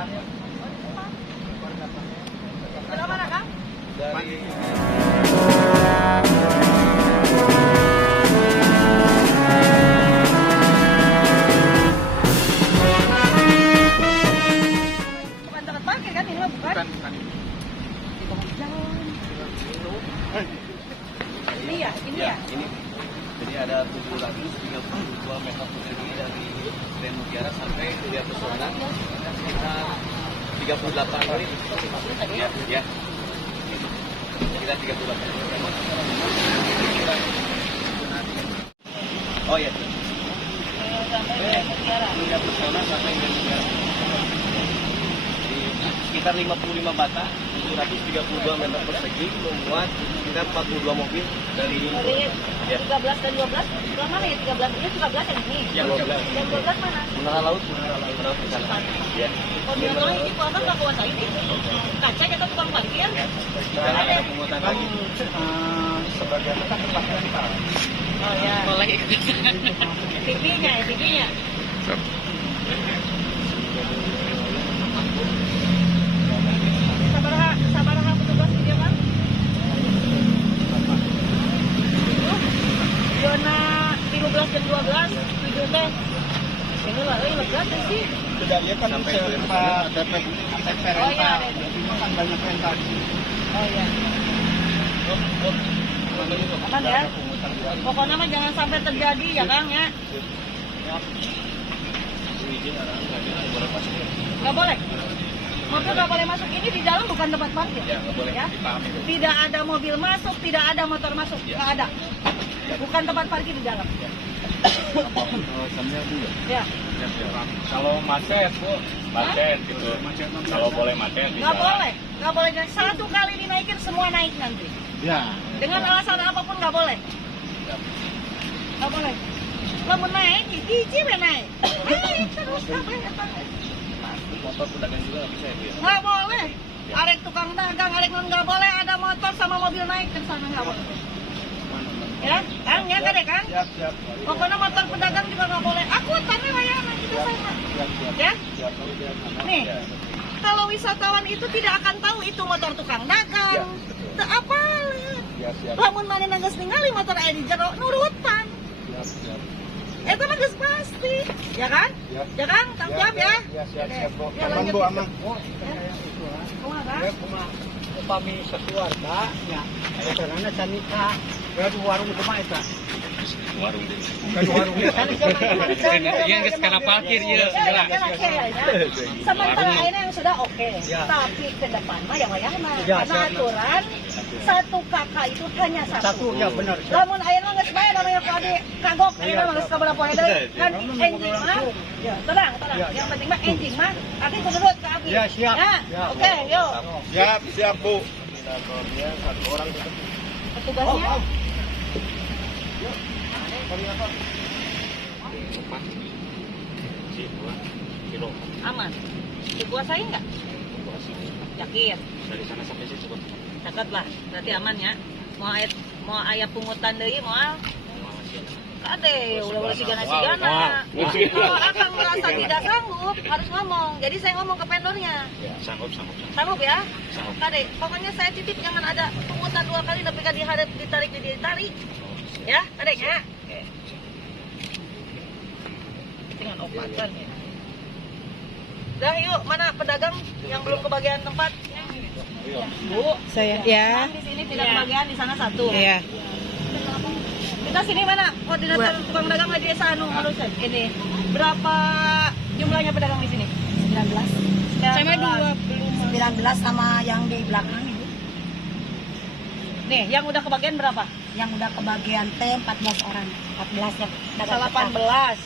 depannya. Dari mana, Kang? Dari Bukan tempat parkir kan ini mah bukan? bukan. Ini ya, ini ya. Ini. Jadi ada 732 meter persegi dari Grand Mutiara sampai Kuliah Pesona sekitar 38 menit. Ya, ya. Sekitar 38 menit. Oh ya. Kuliah Pesona sampai Grand Mutiara. Sekitar 55 bata, 732 meter persegi, memuat sekitar 42 mobil dari ya. 13 dan 12, yang mana ya 13? Ini 13 yang ini? Yang 12. Yang 12 mana? Menara laut di sana. Ya. Koordinatornya ini kok abang nggak kuasain ini? Kaca kita tukang parkir. Sekarang ada penguatan lagi. Sebagian kan tempatnya di parah. Oh ya. Boleh ikut. TV-nya ya, TV-nya. Sabaraha petugas di dia kan? Zona 13 dan 12, 7 teh. Ini lah, lega sih. Sudah dia kan Sampai serta DP Oh iya, rental. Jadi kan banyak rental di sini. Oh iya. Aman ya? Pokoknya mah jangan sampai terjadi ya Kang ya. Nggak boleh. Mobil nggak boleh masuk. Ini di dalam bukan tempat parkir. Ya, nggak boleh. Ya? Dipahami dulu. Tidak ada mobil masuk, tidak ada motor masuk, nggak ada. Bukan tempat parkir di dalam. Ya. Kalau macet, Bu, macet gitu. Kalau boleh macet bisa. Nggak boleh. Satu kali dinaikin semua naik nanti. Ya. Dengan alasan apapun nggak boleh. Nggak boleh. Kamu naik, hiji we naik. Naik terus sampai Motor pedagang juga nggak bisa ya, Bu ya? nggak boleh. Arek tukang dagang, arek non nggak boleh ada motor sama mobil naik ke sana nggak boleh. Ya, Kang, ya kan ya Kang? Siap, siap. Pokoknya motor pedagang juga nggak boleh. Aku tanya layanan kita sama. Ya, Siap. nih. Kalau wisatawan itu tidak akan tahu itu motor tukang dagang. Teu apa? Siap. Lamun mana nangis ningali motor aya di jero nurutan. Siap. Itu mah geus pasti. Ya kan? Ya Kang, tanggung jawab ya. Ya, siap, Bu. Ya, Aman, lanjut. Bu, aman. Kumaha, Kang? Ya, upami sekeluarga, ya. Karena canika, ya di warung kumaha eta. Warung. Bukan warung. Iya, geus kana parkir ieu segala. Sementara ini yang sudah oke, Ya. tapi ke depan mah yang wayahna. Ya, Karena siap. aturan satu kakak itu hanya satu. Satu, ya benar. Lamun ayeuna geus bae namanya kode kagok ayeuna mah geus kabarapa poe deui. Kan ending mah ya tenang. Ya. Yang penting mah ending mah abi kudu nurut ka abi. Ya, siap. Ya, Ya. oke, yuk. Siap, Bu. Koordinatornya satu orang tetap. Petugasnya Kilo. aman. Dikuasai enggak? Yakin. Dari sana sampai situ, Bang. Dekat lah, berarti aman ya. Mau aya pungutan deui moal. Kade, ulah sigana-sigana. Kalau akang merasa tidak sanggup, harus ngomong. Jadi saya ngomong ke vendornya. Sanggup. Sanggup ya? Sanggup. Kade, pokoknya saya titip jangan ada pungutan 2 kali tapi kan ditarik. Ya, kade ya. Oke. Dengan obatan ya. Dah yuk, mana pedagang yang belum kebagian tempat? Bu, Saya ya. di sini tidak kebagian, di sana satu. Iya. Kita sini mana? Koordinator tukang dagang di desa anu ini. Berapa jumlahnya pedagang di sini? 19. Sama 19 sama yang di belakang ini. Nih, yang udah kebagian berapa? Yang udah kebagian teh 14 orang. 14 ya. 18.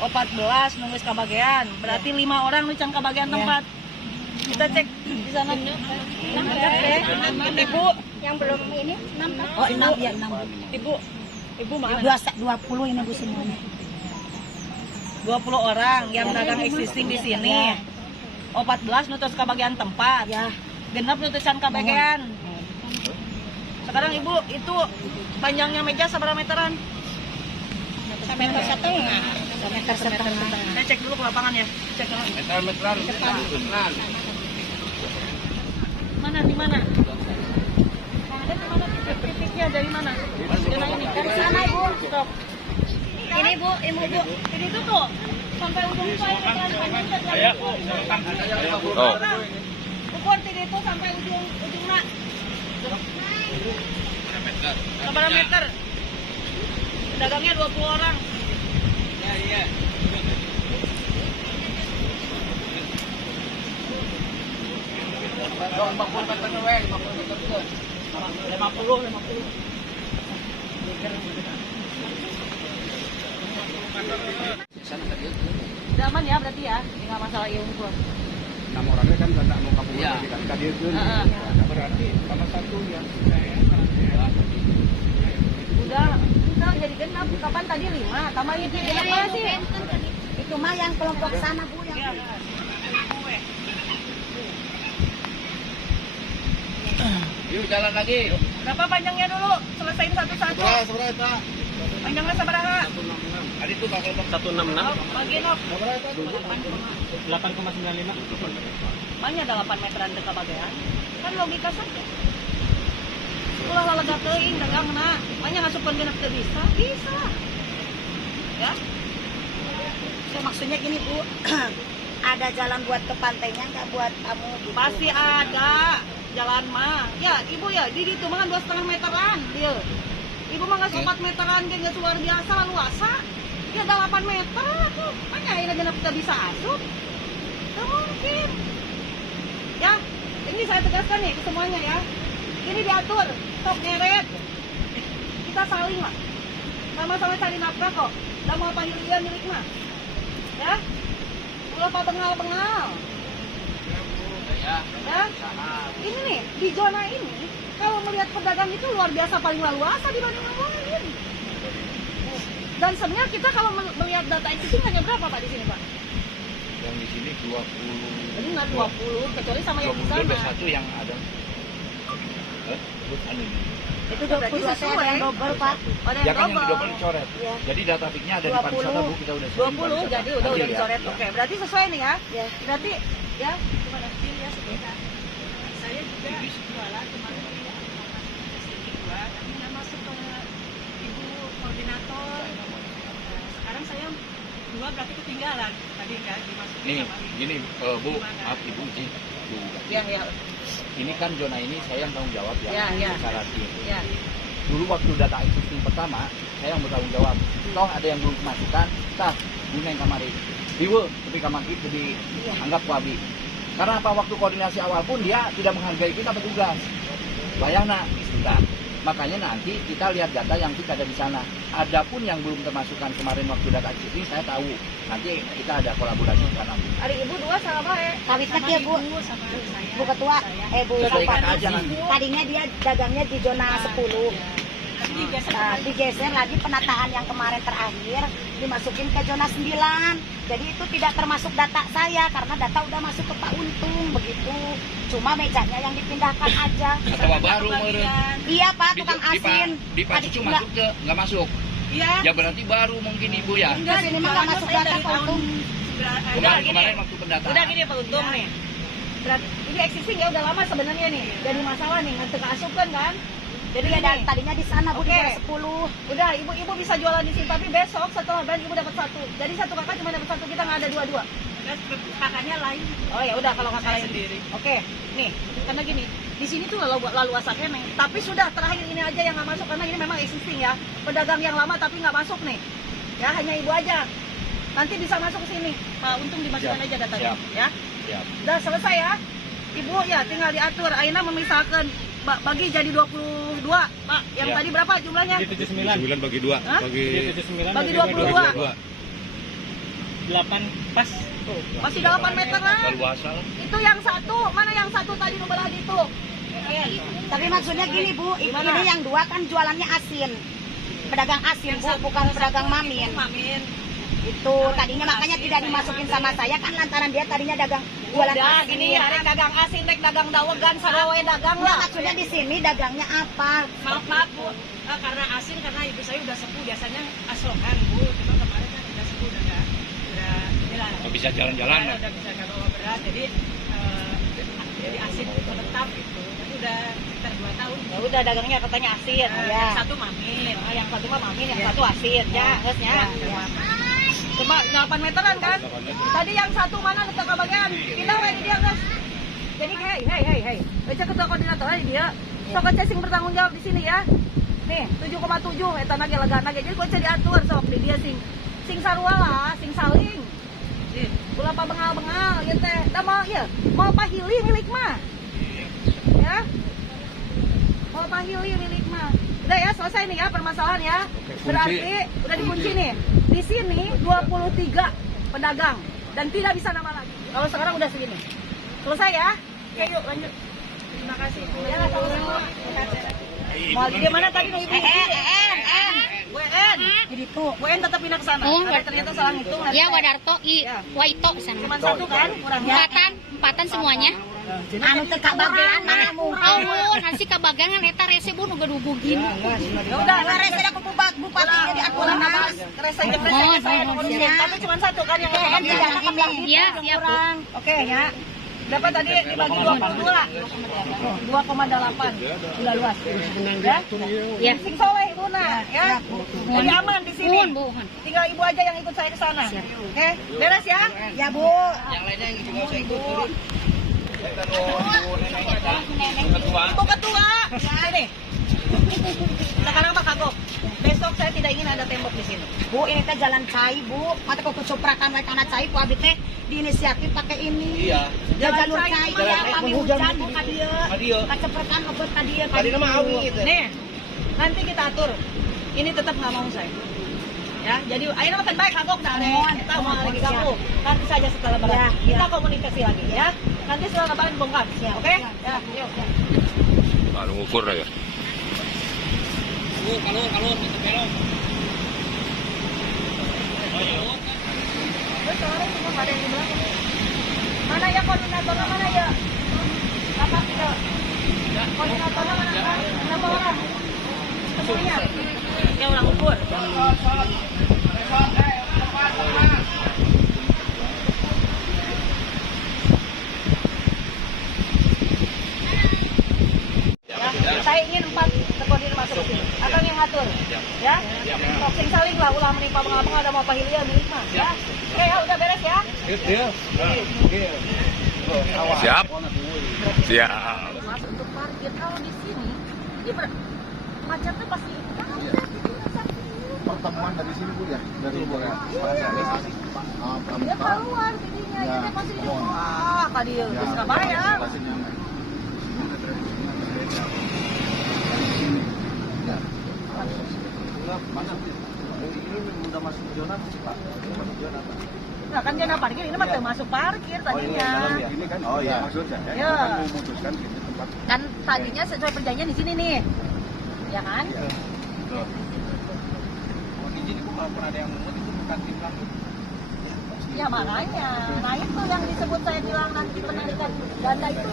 Oh, 14 nunggu kebagian. Berarti 5 orang nu can kebagian Iya. tempat. Kita cek di sana. Ibu yang belum ini 6 kan? Oh, 6 ya, 6. Ibu maaf. 20 ini Bu semuanya. 20 orang yang dagang existing di sini. Oh, 14 nutus kebagian tempat. Ya. Genap nutusan kebagian. Sekarang Ibu itu panjangnya meja seberapa meteran? 1,5 meter. meter setengah. Saya cek dulu ke lapangan ya. Cek dulu. Meter-meteran. Mana di mana? Ada di mana titik-titiknya dari mana? Zona ini. Dari sana Ibu. Stop. Ini Bu, Bu. Ini tuh sampai ujung saya Ayo. Oh. ukur titik itu sampai ujungnya. Berapa meter? Pedagangnya 20 orang. Iya. Dong 40 meter we, 50 meter ke. 50. Udah aman ya berarti ya, nggak masalah ya ukur. 6 orangnya kan tidak mau kamu kan kadirkeun. Berarti sama satu ya. Udah, kita jadi genap. Kapan tadi 5? Tambah itu berapa sih? Itu mah yang kelompok sana Bu yang Yuk jalan lagi. Berapa panjangnya dulu? Selesaiin satu-satu. Seberapa? Panjangnya seberapa? Ada itu kalau kelompok 166. Bagian op. 8,95. Banyak ada 8 meteran dekat bagian. Kan logika saja. Ulah lega teuing dagangna. Banyak ngasupkeun genep teu bisa. Bisa. Ya. saya maksudnya gini Bu. Ada jalan buat ke pantainya nggak buat kamu gitu? Pasti ada jalan mah. Ya, Ibu ya, di ditu mah 2,5 meteran dia. Ibu mah nggak 4 meteran ge geus luar biasa luasa. Dia ada 8 meter tuh. Banyak ini genep teu bisa asup. Gak mungkin. Ya, ini saya tegaskan nih ke semuanya ya. Ini diatur, sok nyeret. Kita saling lah. Sama-sama cari nafkah kok. Gak mau apa milik mah. Ya. Ulah apa bengal-bengal. Ya. Ya. Ini nih, di zona ini, kalau melihat pedagang itu luar biasa paling luasa dibanding yang lain. Dan sebenarnya kita kalau melihat data existing hanya berapa Pak di sini Pak? Yang di sini 20. Jadi nggak 20, kecuali sama yang di sana. 21 yang ada. Anu ini. Itu 22 saya ada yang double Pak. Ada Ya yang kan yang double. double dicoret. Iya. Jadi data piknya ada di 20. pariwisata Bu, kita udah 20 jadi udah Ambil ya. dicoret. Oke, berarti sesuai nih ya. Ya. Berarti ya gimana sih ya sebentar. Saya juga jualan kemarin di sini dua, tapi nggak masuk ke ibu koordinator. Sekarang saya dua berarti ketinggalan tadi nggak dimasukin Nih, sama ibu. gini Bu, maaf Ibu izin. Bu. Ya ya Ini kan zona ini saya yang tanggung jawab ya, Ya. secara tim. ya. Dulu waktu data existing pertama, saya yang bertanggung jawab. Toh ada yang belum kemasukan, tah gunain kamari. Ibu, tapi kamari itu dianggap wabi. Karena apa waktu koordinasi awal pun dia tidak menghargai kita petugas. Bayangna, sudah. Makanya nanti kita lihat data yang kita ada di sana. Adapun yang belum termasukkan kemarin waktu data existing, saya tahu. Nanti kita ada kolaborasi di sana. Hari ibu dua sama baik. Kawitnya dia Bu. Bu Ketua, Bu Sesuaikan Kapan. aja nanti. Tadinya dia dagangnya di zona 10. Nah, digeser lagi penataan yang kemarin terakhir dimasukin ke zona 9. Jadi itu tidak termasuk data saya karena data udah masuk ke Pak Untung begitu. Cuma mejanya yang dipindahkan aja. Atau baru meureun. Iya Pak, tukang asin. Di Pak Cucu masuk ke nggak masuk. Iya. Ya berarti baru mungkin Ibu ya. Enggak, sini mah nggak masuk data Pak Untung. Kemarin waktu pendataan. Udah gini Pak Untung nih. Berarti ini existing ya udah lama sebenarnya nih. Jadi masalah nih nggak terasupkan kan? Jadi Jadi gini, tadinya di sana Bu di Oke. zona 10. udah ibu bisa jualan di sini tapi besok setelah brand ibu dapat satu. Jadi satu kakak cuma dapat satu, kita nggak ada dua-dua. Kakaknya lain. Oh ya udah kalau kakak lain sendiri. Oke, nih karena gini di sini tuh lalu asaknya nih. Tapi sudah terakhir ini aja yang nggak masuk karena ini memang existing ya. Pedagang yang lama tapi nggak masuk nih. Ya hanya ibu aja. Nanti bisa masuk ke sini. Pak Untung dimasukkan Siap. aja datanya. Siap. Ya. Siap. Udah selesai ya. Ibu ya tinggal diatur. Aina memisahkan bagi jadi 22, Pak. Yang Ya. tadi berapa jumlahnya? 9 bagi 2. Hah? Bagi 79 Bagi 22. 8 pas. Tuh, masih 8 meteran. Luasa lah. Itu yang satu, mana yang satu tadi nubelah itu? Tapi maksudnya gini Bu, Gimana? ini yang dua kan jualannya asin. Pedagang asin Bu, bukan pedagang mamin. Itu tadinya makanya tidak dimasukin sama saya kan lantaran dia tadinya dagang jualan Udah, asin. gini hari dagang asin, rek dagang dawegan, sarawe dagang Enggak, lah. maksudnya di sini dagangnya apa? Maaf Bu, karena asin karena ibu saya udah sepuh biasanya asokan Bu, cuma kemarin kan udah sepuh udah nggak Nggak bisa jalan-jalan. Udah bisa bawa berat, jadi asin menetap gitu. Itu udah sekitar 2 tahun. Ya udah dagangnya katanya asin. Yang satu mamin, Yang satu mah mamin, yang satu asin. Ya, harusnya. Cuma 8 meteran kan? Tadi yang satu mana dekat bagian? Pindah we di dia, guys. Jadi hei. Baca ketua koordinator dia. Sok cacing bertanggung jawab di sini ya. Nih, 7,7 eta nage legana ge. Jadi kudu diatur sok di dia sing sarua lah, sing saling. Ulah bengal-bengal ieu teh. Da mau pahili milik mah. Ya. Mau pahili milik mah. Udah ya, selesai nih ya permasalahan ya. Berarti udah dikunci nih. Di sini 23 pedagang dan tidak bisa nambah lagi. Kalau sekarang udah segini. Selesai ya? Oke, yuk lanjut. Terima kasih. Ya, sama-sama. Mau di mana tadi nih Ibu? WN. Jadi tuh. WN tetap pindah ke sana. Karena ternyata salah hitung. Ya, Wadarto, Waito sana. Cuma satu kan kurangnya. Empatan semuanya. Anu teh kabagean mana mungkin. Oh, nasi kabagangan eta rese bu nu gadugu gini. Ya udah, rese aku bupati jadi aturan Mas. Rese jeung rese saya tapi cuma satu kan yang Iya, siap Bu. Oke ya. Dapat tadi dibagi 22. 2,8 gula luas. Ya. Ya. Sing soleh Ibuna ya. Jadi aman di sini. Bu. Tinggal Ibu aja yang ikut saya ke sana. Oke, beres ya? Ya, Bu. Yang lainnya yang juga saya ikut turun. Ibu ketua. Sini. Sekarang Pak Kagok. Besok saya tidak ingin ada tembok di sini. Bu, ini teh jalan cai, Bu. Mata kok kecoprakan wae tanah cai ku abi teh diinisiatif pakai ini. Iya. Ya jalur cai Jalan ya, cai, pami hujan, hujan Bu. Bu ka dieu. Ka dieu. Kacepretan obat ka dieu. Tadi nama awi itu. Nih, nanti kita atur. Ini tetap nggak mau saya. Ya, jadi ayo makan baik Kagok dah deh. Kita mau lagi kamu. Nanti saja setelah lebaran. Ya, Kita komunikasi lagi ya. Nanti setelah lebaran bongkar. Oke? Ya, yuk. Kalau ngukur ya. Kalau itu belok. Ada yang di belakang. Mana ya koordinatornya mana ya? Kakak ya. Koordinatornya mana? Berapa orang? Semuanya. Ya ulang ukur. Ya, saya ingin 4 terkoordinir masuk ke sini. Akang yang ngatur, ya. Sing saling lah, ulah menimpa bengal-bengal ada mau pahilia milik mah, ya. Oke, ya udah beres ya. Siap. Siap. Mas untuk parkir kalau di sini, ini macetnya pasti pertemuan dari sini Bu ya, dari Korea. dia keluar jadinya, jadi pasti wah tadi bisa bayar. Mana? Ini udah masuk zona Pak. Masuk zona Pak. Nah kan zona parkir ini mah masuk parkir tadinya. Ini kan maksudnya Ya. kan memutuskan di tempat. Kan tadinya sesuai perjanjian di sini nih, ya kan? Izin itu kalau pernah ada yang memut itu bukan tim langsung. Ya makanya, nah itu yang disebut saya bilang nanti penarikan dana itu.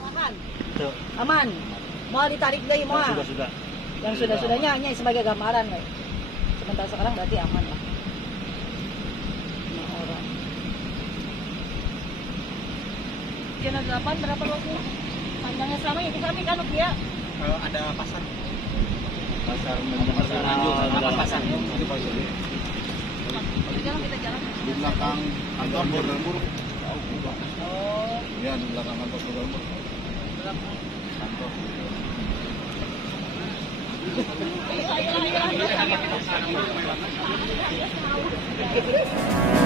Aman, aman. Mau ditarik deh mau. Sudah. Yang sudah-sudahnya hanya sebagai gambaran, guys. Sementara sekarang berarti aman lah. 5 orang. Zona 8 berapa luasnya? Panjangnya sama ya, kita ambil kan ya? Ada pasar. Pasar Apa pasar? Itu pasar. Kita jalan. Di belakang kantor Bordelmur. Oh, Ya, di belakang kantor Bordelmur. Kantor. ayo.